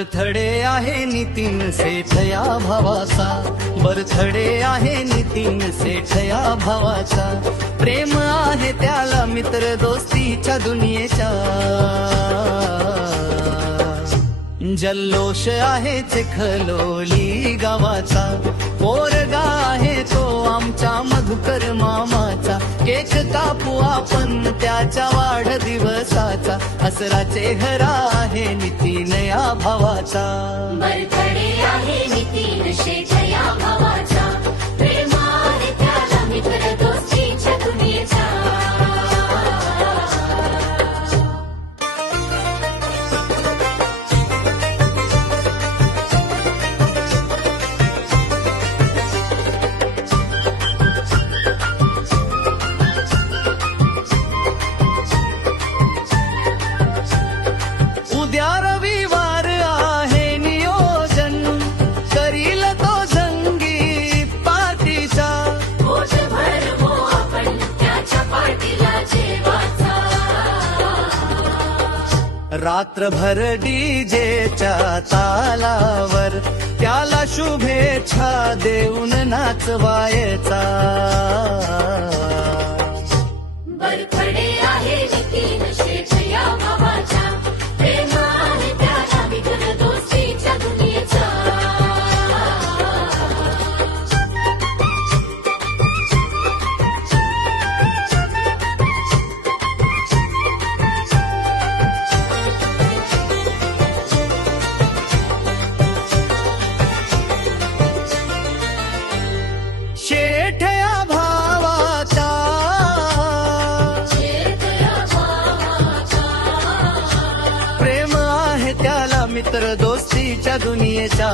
Birthday आहे नितीन सेठ या भावाचा, बर्थडे आहे नितीन सेठ या भावाचा. प्रेम आहे त्याला मित्र दोस्तीच्या दुनियेच्या. जल्लोष आहे चिखलोली गावाचा, पोरगा आहे तो आमच्या मधुकर मामाचा. केक कापू आपण त्याच्या वाढदिवसाचा, हसरा चेहरा आहे नितीन या भावाचा. बर्थडे आहे नितीन शेठ या भावाचा, प्रेम आहे त्याला मित्र दोस्तीच्या दुनियेचा. उद्या रविवार आहे नियोजन, करील तो संगीत पार्टीचा. पोट भरवू आपण त्याच्या पार्टीला जेवाचा. रात्रभर डीजेच्या तालावर त्याला शुभेच्छा देऊन नाचवायचा. बर्थडे आहे नितीन शेठ या भावाचा, प्रेम आहे त्याला मित्र दोस्तीच्या दुनियेचा. शेठ या भावाचा, शेठ या भावाचा, प्रेम आहे त्याला मित्र दोस्तीच्या दुनियेचा.